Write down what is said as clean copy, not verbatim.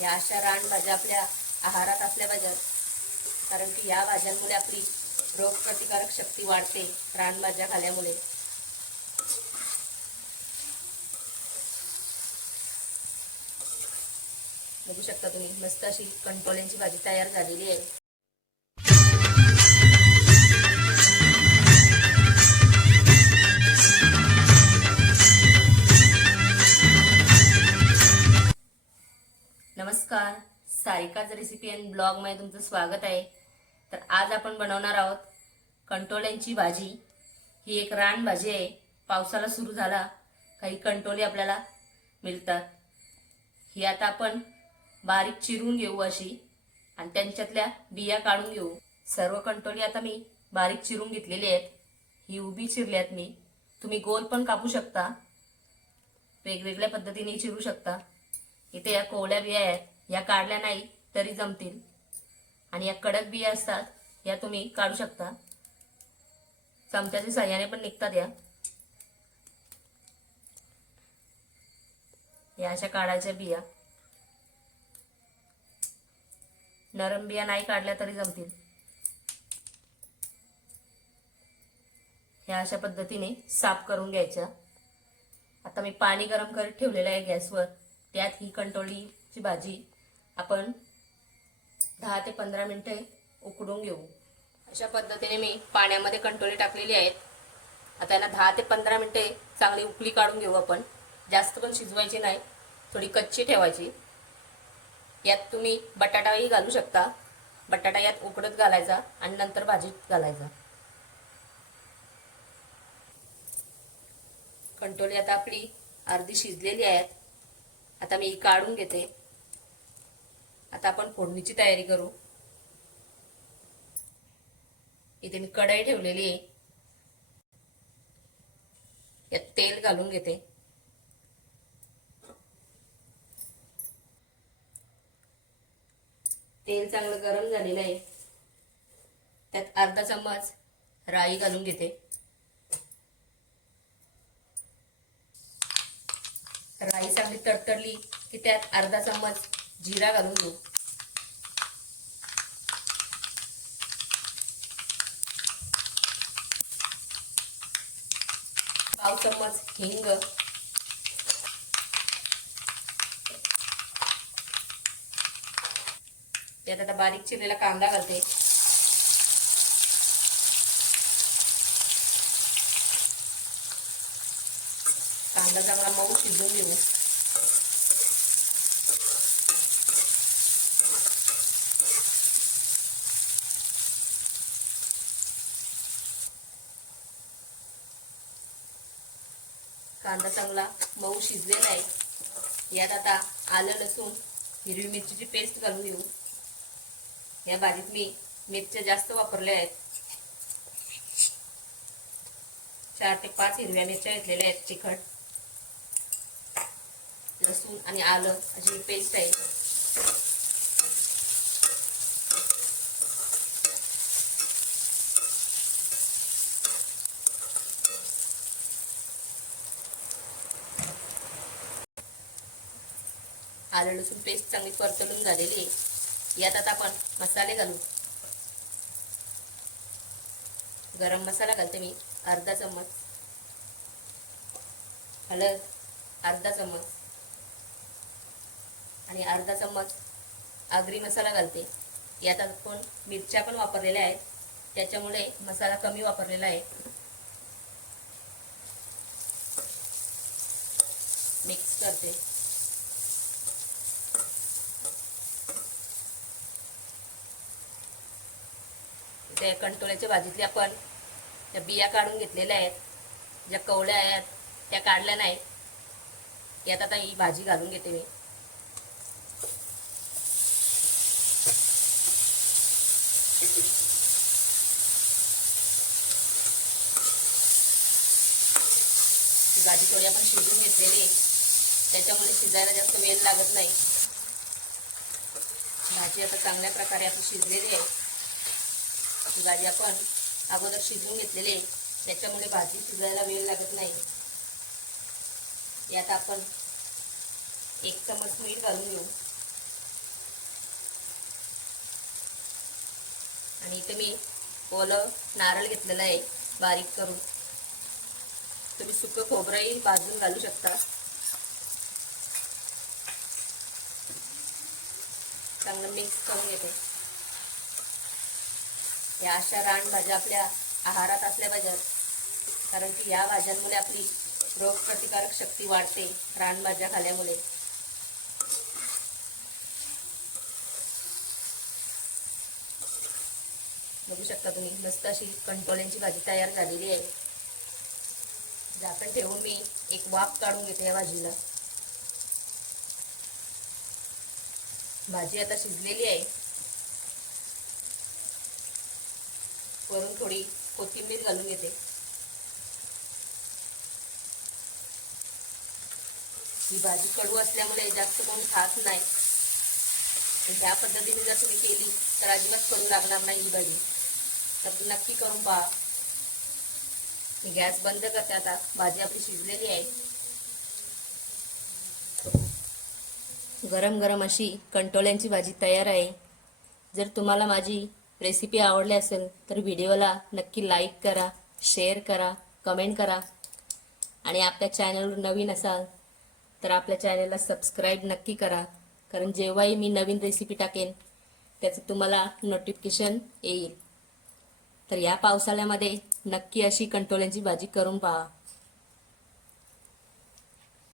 या अशा रानभाज्या आपल्या आहारात असल्या पाहिजेत, कारण की या भाज्यांमुळे आपली रोगप्रतिकारक शक्ती वाढते रानभाज्या खाल्यामुळे. बघू शकता तुम्ही, मस्त अशी कंटोल्यांची भाजी तयार झालेली आहे. नमस्कार, सारिकाच रेसिपी अँड ब्लॉग मध्ये तुमचं स्वागत आहे. तर आज आपण बनवणार आहोत कंटोल्यांची भाजी. ही एक रानभाजी आहे. पावसाला सुरू झाला काही कंटोले आपल्याला मिळतात. ही आता आपण बारीक चिरून घेऊ अशी, आणि त्यांच्यातल्या बिया काढून घेऊ. सर्व कंटोली आता मी बारीक चिरून घेतलेली आहेत. ही उभी चिरल्यात मी. तुम्ही गोल पण कापू शकता, वेगवेगळ्या पद्धतीने चिरू शकता. इथे या कोवळ्या बिया आहेत, या काढल्या नाही तरी जमतील, आणि या कडक बिया असतात या तुम्ही काढू शकता. चमच्याच्या साह्याने पण निघतात या अशा काढायच्या बिया. नरम बिया नाही काढल्या तरी जमतील. ह्या अशा पद्धतीने साफ करून घ्यायच्या. आता मी पाणी गरम करत ठेवलेलं आहे गॅसवर. त्यात ही कंटोलीची भाजी आपण 10 ते 15 मिनिटे उकडून घेऊ. अशा पद्धतीने मी पाण्यामध्ये कंटोली टाकलेली आहेत. आता यांना 10 ते 15 मिनिटे चांगली उकळी काढून घेऊ आपण. जास्त पण शिजवायची नाही, थोडी कच्ची ठेवायची. यात तुम्ही बटाटाही घालू शकता. बटाटा यात उकडत घालायचा आणि नंतर भाजीत घालायचा. कंटोली आता आपली अर्धी शिजलेली आहेत. आता मी काढून घेते. आता आपण फोडणीची तयारी करू. इथे मी कढई ठेवलेली आहे. यात तेल घालून घेते. तेल चांगलं गरम झालेलं आहे. त्यात अर्धा चम्मच राई घालून घेते. राई चांगली तडतडली की त्यात अर्धा चम्मच जिरा घालून घेऊ. पाव चम्मच हिंग. त्यात आता बारीक चिरलेला कांदा घालते. कांदा चांगला मऊ शिजवून घेऊ. कांदा चांगला मऊ शिजलेला आहे. यात आता आलं, लसूण, हिरवी मिरचीची पेस्ट घालून घेऊ. या भाजीत मी मिरच्या जास्त वापरल्या आहेत. 4 ते 5 हिरव्या मिरच्या घेतलेल्या आहेत. तिखट, लसूण आणि आलं अशी पेस्ट आहे. आलं लसूण पेस्ट चांगली परतवून झालेली आहे. यात आता आपण मसाले घालू. गरम मसाला घालते मी अर्धा चम्मच. हळद अर्धा चम्मच आणि अर्धा चम्मच आगरी मसाला घालते. यात आपण मिरच्या पण वापरलेल्या आहेत, त्याच्यामुळे मसाला कमी वापरलेला आहे. मिक्स करते. त्या कंटोल्याच्या भाजीतली आपण त्या बिया काढून घेतलेल्या आहेत. ज्या कवळ्या आहेत त्या काढल्या नाहीत. यात आता ही भाजी घालून घेते मी. भाजी थोडी आपण शिजवून घेतलेली, त्याच्यामुळे शिजायला जास्त वेळ लागत नाही. भाजी आता चांगल्या प्रकारे आपली शिजलेली आहे. ही भाजी आपण अगोदर शिजवून घेतलेली आहे, त्याच्यामुळे भाजी शिजायला वेळ लागत नाही. यात आपण 1 चमच मीठ घालून घेऊ. आणि इथे मी ओलं नारळ घेतलेलं आहे बारीक करून. तुम्ही सुकं खोबरंही भाजून घालू शकता. चांगलं मिक्स करून घेते. या अशा रानभाज्या आपल्या आहारात असल्या पाहिजेत, कारण की या भाज्यांमुळे आपली रोगप्रतिकारक शक्ती वाढते. रानभाज्या खाल्ल्यामुळे बघू शकता तुम्ही, मस्त अशी कंटोल्यांची भाजी तयार झालेली आहे. झाकण ठेवून मी एक वाफ काढून घेते या भाजीला. भाजी आता शिजलेली आहे. वरून थोडी कोथिंबीर घालून घेते. ही भाजी कडू असल्यामुळे जास्त कोण खात नाही. ह्या पद्धतीने जर तुम्ही केली तर अजिबात कडू लागणार नाही ही भाजी. तर नक्की करून पहा. मी गॅस बंद करते आता. भाजी आपली शिजलेली आहे. गरम गरम अशी कंटोल्यांची भाजी तयार आहे. जर तुम्हाला माझी रेसिपी आवडली असेल तर व्हिडिओला नक्की लाईक करा, शेअर करा, कमेंट करा. आणि आपल्या चॅनलवर नवीन असाल तर आपल्या चॅनलला सबस्क्राईब नक्की करा, कारण जेव्हाही मी नवीन रेसिपी टाकेन त्याचं तुम्हाला नोटिफिकेशन येईल. तर या पावसाळ्यामध्ये नक्की अशी कंटोल्यांची भाजी करून पहा.